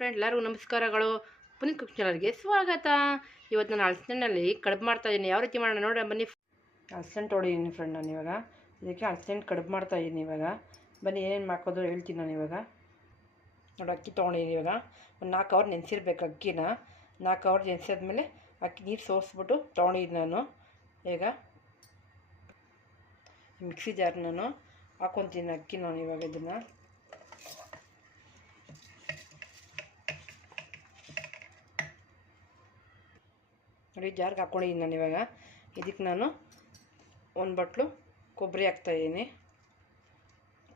Friend, ಎಲ್ಲರಿಗೂ ನಮಸ್ಕಾರಗಳು. Puneeth cook ಚಾನಲ್ಗೆ ಸ್ವಾಗತ. ಇವತ್ತು ನಾನು ಹಲಸಿನಲ್ಲಿ ಕಡುಬು ಮಾಡ್ತಾಯಿದ್ದೀನಿ. ಯಾವ ರೀತಿ ಮಾಡೋಣ ನೋಡಿ ಬನ್ನಿ. ಹಲಸಿನ ತೊಗೊಂಡಿದ್ದೀನಿ ಫ್ರೆಂಡ್. ನಾನು ಇವಾಗ ಇದಕ್ಕೆ ಹಲಸಿನ ಕಡುಬು ಮಾಡ್ತಾಯಿದ್ದೀನಿ. ಇವಾಗ ಬನ್ನಿ ಏನೇನು ಮಾಡ್ಕೋದು ಹೇಳ್ತೀನಿ ನಾನು. ಇವಾಗ ನೋಡಿ, ಅಕ್ಕಿ ತೊಗೊಂಡಿದ್ದೀನಿ. ಇವಾಗ ಒಂದು 4 ಅವರ್ ನೆನೆಸಿರ್ಬೇಕು ಅಕ್ಕಿನ. 4 ಅವರ್ ನೆನೆಸಿದ್ಮೇಲೆ ಅಕ್ಕಿ ನೀರು ಸೋಸಿಬಿಟ್ಟು ತೊಗೊಂಡಿದ್ದೀನಿ ನಾನು. ಈಗ ಮಿಕ್ಸಿ ಜಾರ್ ನಾನು ಹಾಕ್ಕೊತೀನಿ ಅಕ್ಕಿ. ನಾನು ಇವಾಗ ಇದನ್ನು ನೋಡಿ ಜಾರ್ಗೆ ಹಾಕ್ಕೊಂಡಿದ್ದೀನಿ ನಾನು. ಇವಾಗ ಇದಕ್ಕೆ ನಾನು ಒಂದು ಬಟ್ಲು ಕೊಬ್ಬರಿ ಹಾಕ್ತಾಯಿದ್ದೀನಿ.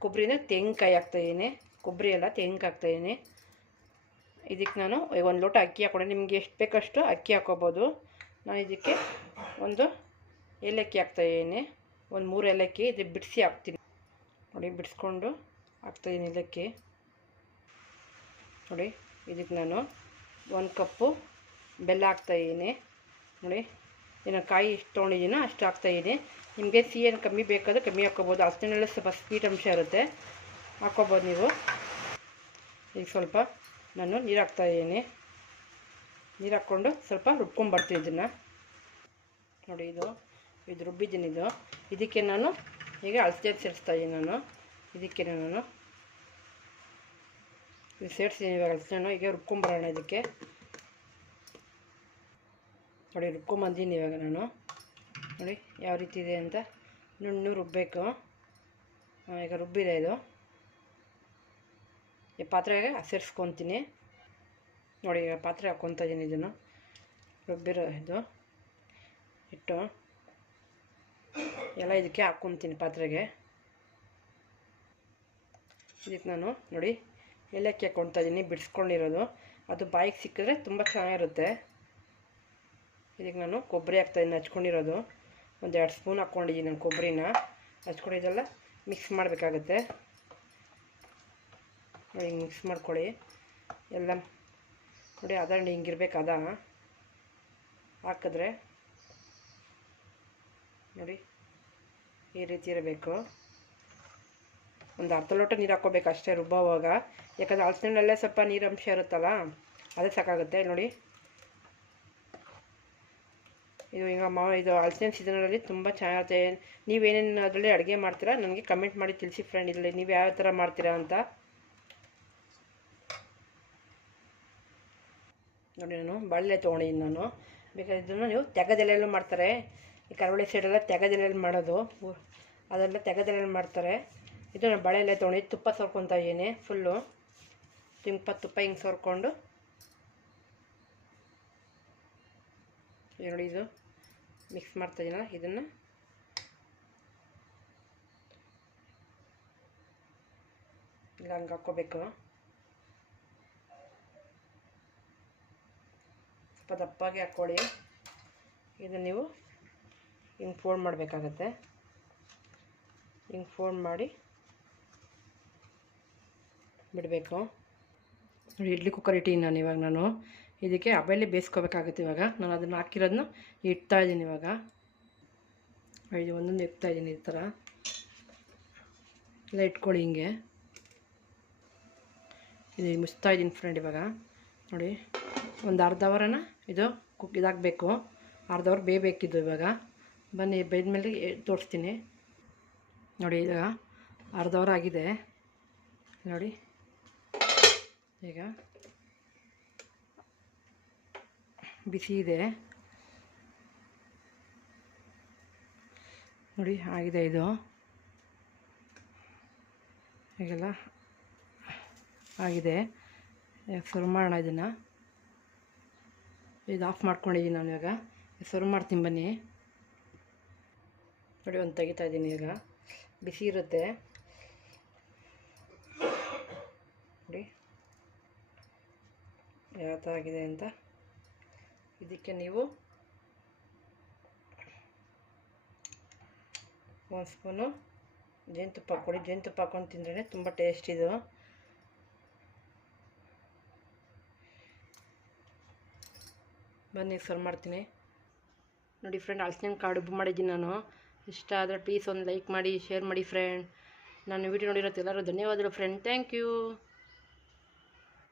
ಕೊಬ್ಬರಿನ ತೆಂಗಿನಕಾಯಿ ಹಾಕ್ತಾಯಿದ್ದೀನಿ. ಕೊಬ್ಬರಿ ಎಲ್ಲ ತೆಂಗಿನಕಾಯಿ ಹಾಕ್ತಾಯಿದ್ದೀನಿ. ಇದಕ್ಕೆ ನಾನು 1 ಲೋಟ ಅಕ್ಕಿ ಹಾಕ್ಕೊಂಡೆ. ನಿಮಗೆ ಎಷ್ಟು ಬೇಕಷ್ಟು ಅಕ್ಕಿ ಹಾಕ್ಕೋಬೋದು. ನಾನು ಇದಕ್ಕೆ ಒಂದು ಏಲಕ್ಕಿ ಹಾಕ್ತಾಯಿದ್ದೀನಿ. ಒಂದು 3 ಏಲಕ್ಕಿ ಇದು ಬಿಡಿಸಿ ಹಾಕ್ತೀನಿ. ನೋಡಿ, ಬಿಡಿಸ್ಕೊಂಡು ಹಾಕ್ತಾಯಿದ್ದೀನಿ ಏಲಕ್ಕಿ. ನೋಡಿ, ಇದಕ್ಕೆ ನಾನು 1 ಕಪ್ಪು ಬೆಲ್ಲ ಹಾಕ್ತಾಯಿದ್ದೀನಿ. ನೋಡಿ, ಇನ್ನು ಕಾಯಿ ಎಷ್ಟು ತೊಗೊಂಡಿದ್ದೀನೋ ಅಷ್ಟು ಹಾಕ್ತಾಯಿದ್ದೀನಿ. ನಿಮಗೆ ಸಿಹಿ ಏನು ಕಮ್ಮಿ ಬೇಕಾದ್ರೆ ಕಮ್ಮಿ ಹಾಕ್ಕೋಬೋದು. ಹಲಸಿನಲ್ಲೇ ಸ್ವಲ್ಪ ಸ್ವೀಟ್ ಅಂಶ ಇರುತ್ತೆ, ಹಾಕ್ಕೋಬೋದು ನೀವು. ಈಗ ಸ್ವಲ್ಪ ನಾನು ನೀರು ಹಾಕ್ತಾಯಿದ್ದೀನಿ. ನೀರು ಹಾಕ್ಕೊಂಡು ಸ್ವಲ್ಪ ರುಬ್ಕೊಂಬರ್ತೀನಿ ಇದನ್ನು. ನೋಡಿ, ಇದು ರುಬ್ಬಿದ್ದೀನಿ. ಇದಕ್ಕೆ ನಾನು ಈಗ ಹಲಸಿನ ಸೇರಿಸ್ತಾಯಿದ್ದೀನಿ. ನಾನು ಇದಕ್ಕೆ ನಾನು ಇದು ಸೇರಿಸಿದ್ದೀನಿ. ಇವಾಗ ಹಲಸಿನ ಈಗ ರುಬ್ಕೊಂಬರೋಣ ಇದಕ್ಕೆ. ನೋಡಿ, ರುಬ್ಕೊಂಬಂದಿನಿ ಇವಾಗ ನಾನು. ನೋಡಿ ಯಾವ ರೀತಿ ಇದೆ ಅಂತ. ನುಣ್ಣು ರುಬ್ಬಬೇಕು. ಈಗ ರುಬ್ಬಿದೆ ಇದು. ಈ ಪಾತ್ರೆಗೆ ಸೇರಿಸ್ಕೊತೀನಿ. ನೋಡಿ, ಈಗ ಪಾತ್ರೆ ಹಾಕ್ಕೊತಾ ಇದ್ದೀನಿ. ಇದನ್ನು ರುಬ್ಬಿರೋ ಇದು ಇಟ್ಟು ಎಲ್ಲ ಇದಕ್ಕೆ ಹಾಕ್ಕೊತೀನಿ ಪಾತ್ರೆಗೆ. ಇದಕ್ಕೆ ನಾನು ನೋಡಿ ಏಲಕ್ಕಿ ಹಾಕ್ಕೊತಾ ಇದ್ದೀನಿ, ಬಿಡಿಸ್ಕೊಂಡಿರೋದು. ಅದು ಬಾಯಿಗೆ ಸಿಕ್ಕಿದ್ರೆ ತುಂಬ ಚೆನ್ನಾಗಿರುತ್ತೆ. ಇದಕ್ಕೆ ನಾನು ಕೊಬ್ಬರಿ ಹಾಕ್ತಾಯಿದ್ದೀನಿ, ಹಚ್ಕೊಂಡಿರೋದು. 1-2 ಸ್ಪೂನ್ ಹಾಕ್ಕೊಂಡಿದ್ದೀನಿ ನಾನು ಕೊಬ್ಬರಿನ. ಹಚ್ಕೊಂಡಿದ್ದೆಲ್ಲ ಮಿಕ್ಸ್ ಮಾಡಬೇಕಾಗತ್ತೆ. ನೋಡಿ, ಹಿಂಗೆ ಮಿಕ್ಸ್ ಮಾಡ್ಕೊಳ್ಳಿ ಎಲ್ಲ. ನೋಡಿ, ಅದ ಹಿಂಗಿರ್ಬೇಕು. ಅದ ಹಾಕಿದ್ರೆ ನೋಡಿ ಈ ರೀತಿ ಇರಬೇಕು. ಒಂದು ಅರ್ಧ ಲೋಟ ನೀರು ಹಾಕ್ಕೋಬೇಕು ಅಷ್ಟೇ ರುಬ್ಬೋವಾಗ. ಯಾಕಂದರೆ ಹಲಸಿನಲ್ಲೇ ಸ್ವಲ್ಪ ನೀರಂಶ ಇರುತ್ತಲ್ಲ, ಅದೇ ಸಾಕಾಗುತ್ತೆ. ನೋಡಿ, ಇದು ಈಗ ಇದು ಹಲಸಿನ ಸೀಸನಲ್ಲಿ ತುಂಬ ಚೆನ್ನಾಗಿರುತ್ತೆ. ನೀವೇನೇನು ಅದರಲ್ಲಿ ಅಡುಗೆ ಮಾಡ್ತೀರಾ ನನಗೆ ಕಮೆಂಟ್ ಮಾಡಿ ತಿಳಿಸಿ ಫ್ರೆಂಡ್. ಇಲ್ಲಿ ನೀವು ಯಾವ ಥರ ಮಾಡ್ತೀರಾ ಅಂತ. ನೋಡಿ, ನಾನು ಬಾಳೆಲೆ ತೊಗೊಂಡಿದ್ದೀನಿ ನಾನು. ಬೇಕಾದ್ರೆ ಇದನ್ನು ನೀವು ತೆಗೆದೆಲೆಯಲ್ಲೂ ಮಾಡ್ತಾರೆ. ಈ ಕರಾವಳಿ ಸೈಡೆಲ್ಲ ತೆಗೆದೆಲೆಯಲ್ಲಿ ಮಾಡೋದು, ಅದೆಲ್ಲ ತೆಗೆದೆಲೆಯಲ್ಲಿ ಮಾಡ್ತಾರೆ. ಇದು ನಾನು ಬಾಳೆ ಎಲೆ ತೊಗೊಂಡಿದ್ದು. ತುಪ್ಪ ಸೋರ್ಕೊತಾ ಇದ್ದೀನಿ ಫುಲ್ಲು. ತುಪ್ಪ ಹಿಂಗೆ ಸೋರ್ಕೊಂಡು ನೋಡಿ ಇದು ಮಿಕ್ಸ್ ಮಾಡ್ತಾಯಿದ್ದೀನಲ್ಲ, ಇದನ್ನು ಇಲ್ಲ ಹಂಗೆ ಹಾಕ್ಕೋಬೇಕು. ಸ್ವಲ್ಪ ದಪ್ಪಾಗಿ ಹಾಕ್ಕೊಳ್ಳಿ. ಇದನ್ನು ನೀವು ಹಿಂಗೆ ಫೋಲ್ಡ್ ಮಾಡಬೇಕಾಗತ್ತೆ. ಹಿಂಗೆ ಫೋಲ್ಡ್ ಮಾಡಿ ಬಿಡಬೇಕು. ನೋಡಿ, ಇಡ್ಲಿ ಕುಕ್ಕರ್ ಇಟ್ಟಿದ್ದೀನಿ ನಾನು. ಇವಾಗ ನಾನು ಇದಕ್ಕೆ ಹಬೆಯಲ್ಲಿ ಬೇಯಿಸ್ಕೋಬೇಕಾಗುತ್ತೆ. ಇವಾಗ ನಾನು ಅದನ್ನು ಹಾಕಿರೋದನ್ನ ಇಡ್ತಾಯಿದ್ದೀನಿ. ಇವಾಗ ಒಂದೊಂದು ಇಡ್ತಾಯಿದ್ದೀನಿ. ಈ ಥರ ಎಲ್ಲ ಇಟ್ಕೊಳ್ಳಿ. ಹಿಂಗೆ ಇದು ಮುಚ್ತಾಯಿದ್ದೀನಿ ಫ್ರೆಂಡ್. ಇವಾಗ ನೋಡಿ, ಒಂದು ಅರ್ಧ ಅವರನ್ನು ಇದು ಇದಾಗಬೇಕು. ಅರ್ಧ ಅವರ್ ಬೇಯಬೇಕಿದ್ದು. ಇವಾಗ ಬನ್ನಿ ಬೇಯ್ದ್ಮೇಲೆ ತೋರಿಸ್ತೀನಿ. ನೋಡಿ, ಈಗ ಅರ್ಧ ಅವರ್ ಆಗಿದೆ. ನೋಡಿ, ಈಗ ಬಿಸಿ ಇದೆ. ನೋಡಿ, ಆಗಿದೆ ಇದು. ಈಗೆಲ್ಲ ಆಗಿದೆ. ಸರ್ವ್ ಮಾಡೋಣ ಇದನ್ನು. ಇದು ಆಫ್ ಮಾಡ್ಕೊಂಡಿದ್ದೀನಿ ನಾನು. ಇವಾಗ ಸರ್ವ್ ಮಾಡ್ತೀನಿ ಬನ್ನಿ. ನೋಡಿ, ಒಂದು ತೆಗಿತಾ ಇದ್ದೀನಿ. ಈಗ ಬಿಸಿ ಇರುತ್ತೆ. ನೋಡಿ ಯಾವ ಥರ ಆಗಿದೆ ಅಂತ. ಇದಕ್ಕೆ ನೀವು 1 ಸ್ಪೂನು ಜೇನುತುಪ್ಪ ಹಾಕ್ಕೊಳ್ಳಿ. ಜೇನುತುಪ್ಪ ಹಾಕ್ಕೊಂಡು ತಿಂದ್ರೇ ತುಂಬ ಟೇಸ್ಟ್ ಇದು. ಬನ್ನಿ ಸರ್ವ್ ಮಾಡ್ತೀನಿ. ನೋಡಿ ಫ್ರೆಂಡ್, ಹಲಸಿನ ಕಡುಬು ಮಾಡಿದ್ದೀನಿ ನಾನು. ಇಷ್ಟ ಆದರೆ ಪ್ಲೀಸ್ ಒಂದು ಲೈಕ್ ಮಾಡಿ, ಶೇರ್ ಮಾಡಿ ಫ್ರೆಂಡ್. ನಾನು ವಿಡಿಯೋ ನೋಡಿರೋದು ಎಲ್ಲರೂ ಧನ್ಯವಾದಗಳು ಫ್ರೆಂಡ್. Thank you.